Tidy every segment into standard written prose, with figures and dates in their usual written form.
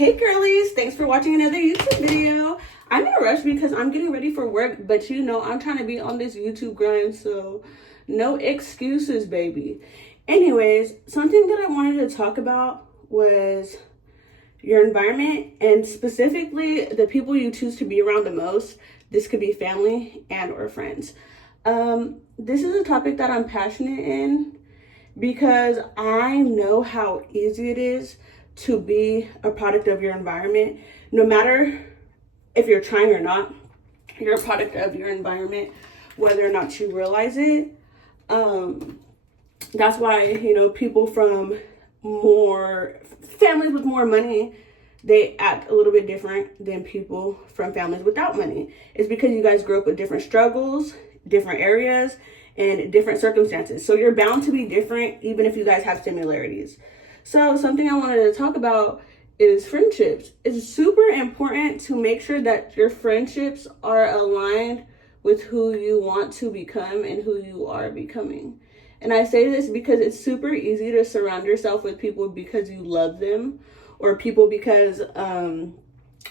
Hey girlies, thanks for watching another YouTube video. I'm in a rush because I'm getting ready for work, but you know I'm trying to be on this YouTube grind, so no excuses, baby. Anyways, something that I wanted to talk about was your environment, and specifically the people you choose to be around the most. This could be family and or friends. This is a topic that I'm passionate in because I know how easy it is to be a product of your environment. No matter if you're trying or not, you're a product of your environment, whether or not you realize it. That's why, you know, people from families with more money, they act a little bit different than people from families without money. It's because you guys grew up with different struggles, different areas, and different circumstances. So you're bound to be different even if you guys have similarities. So something I wanted to talk about is friendships. It's super important to make sure that your friendships are aligned with who you want to become and who you are becoming. And I say this because it's super easy to surround yourself with people because you love them, or people because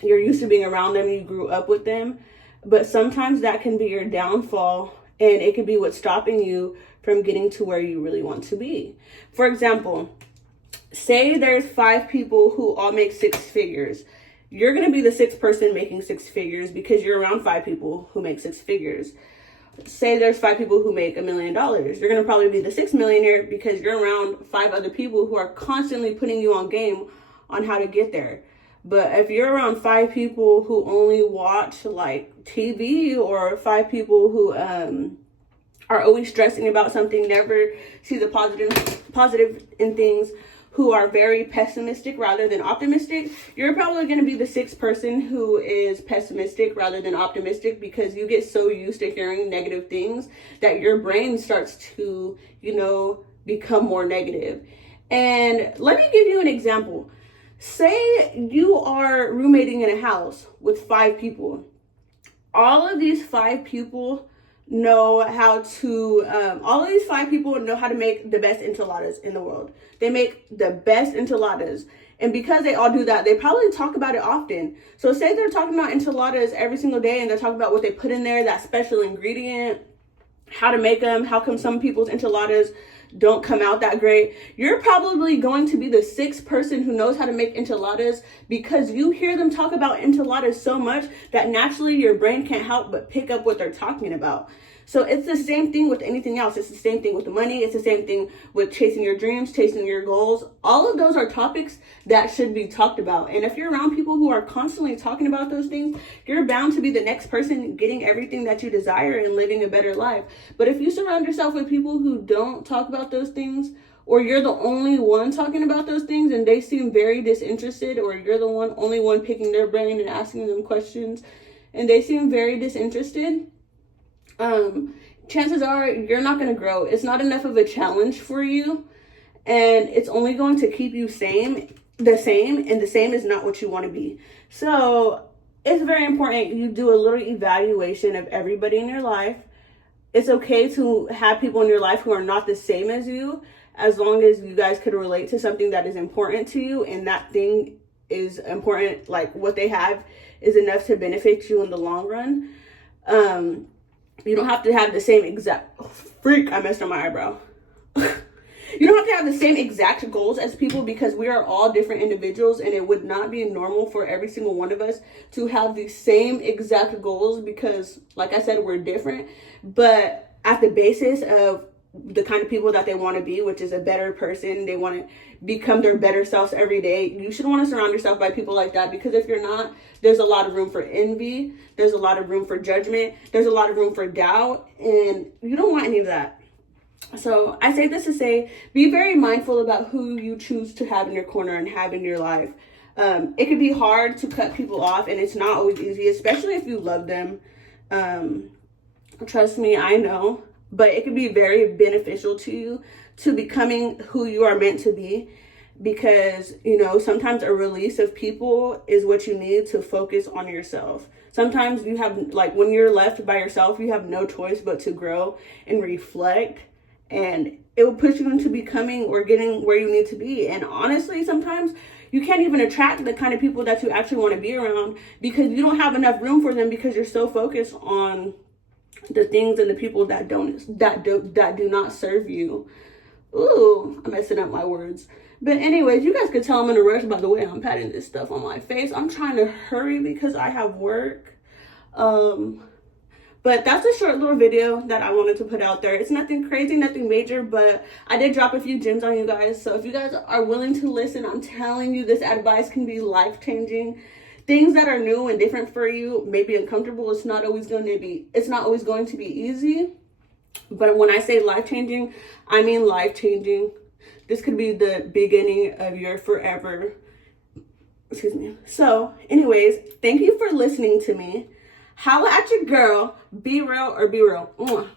you're used to being around them, you grew up with them. But sometimes that can be your downfall, and it can be what's stopping you from getting to where you really want to be. For example, say there's 5 people who all make 6 figures. You're going to be the 6th person making 6 figures because you're around 5 people who make 6 figures. Say there's 5 people who make $1 million. You're going to probably be the 6th millionaire because you're around 5 other people who are constantly putting you on game on how to get there. But if you're around 5 people who only watch like TV, or 5 people who are always stressing about something, never see the positive in things, who are very pessimistic rather than optimistic, you're probably going to be the 6th person who is pessimistic rather than optimistic, because you get so used to hearing negative things that your brain starts to, become more negative. And let me give you an example. Say you are roommating in a house with 5 people. All of these 5 people know how to make the best enchiladas in the world. They make the best enchiladas. And because they all do that, they probably talk about it often. So say they're talking about enchiladas every single day, and they're talking about what they put in there, that special ingredient, how to make them, how come some people's enchiladas don't come out that great. You're probably going to be the 6th person who knows how to make enchiladas because you hear them talk about enchiladas so much that naturally your brain can't help but pick up what they're talking about. So it's the same thing with anything else. It's the same thing with the money. It's the same thing with chasing your dreams, chasing your goals. All of those are topics that should be talked about. And if you're around people who are constantly talking about those things, you're bound to be the next person getting everything that you desire and living a better life. But if you surround yourself with people who don't talk about those things, or you're the only one talking about those things and they seem very disinterested, or you're the only one picking their brain and asking them questions and they seem very disinterested, chances are you're not going to grow. It's not enough of a challenge for you, and it's only going to keep you the same, and the same is not what you want to be. So it's very important you do a little evaluation of everybody in your life. It's okay to have people in your life who are not the same as you, as long as you guys could relate to something that is important to you, and that thing is important, like what they have is enough to benefit you in the long run. You don't have to have the same exact... I messed up my eyebrow. You don't have to have the same exact goals as people, because we are all different individuals, and it would not be normal for every single one of us to have the same exact goals because, like I said, we're different. But at the basis of the kind of people that they want to be, which is a better person, they want to become their better selves every day, you should want to surround yourself by people like that, because if you're not, there's a lot of room for envy, there's a lot of room for judgment, there's a lot of room for doubt, and you don't want any of that. So I say this to say, be very mindful about who you choose to have in your corner and have in your life. It can be hard to cut people off, and it's not always easy, especially if you love them. Trust me, I know. But it can be very beneficial to you to becoming who you are meant to be, because, sometimes a release of people is what you need to focus on yourself. Sometimes you have, when you're left by yourself, you have no choice but to grow and reflect, and it will push you into becoming or getting where you need to be. And honestly, sometimes you can't even attract the kind of people that you actually want to be around because you don't have enough room for them because you're so focused on the things and the people that do not serve you. Ooh, I'm messing up my words. But anyways, you guys could tell I'm in a rush by the way I'm patting this stuff on my face. I'm trying to hurry because I have work. But that's a short little video that I wanted to put out there. It's nothing crazy, nothing major, but I did drop a few gems on you guys. So if you guys are willing to listen, I'm telling you, this advice can be life-changing. Things that are new and different for you may be uncomfortable. It's not always going to be easy. But when I say life-changing, I mean life-changing. This could be the beginning of your forever. Excuse me. So anyways, thank you for listening to me. Holla at your girl. Be real or be real. Mwah.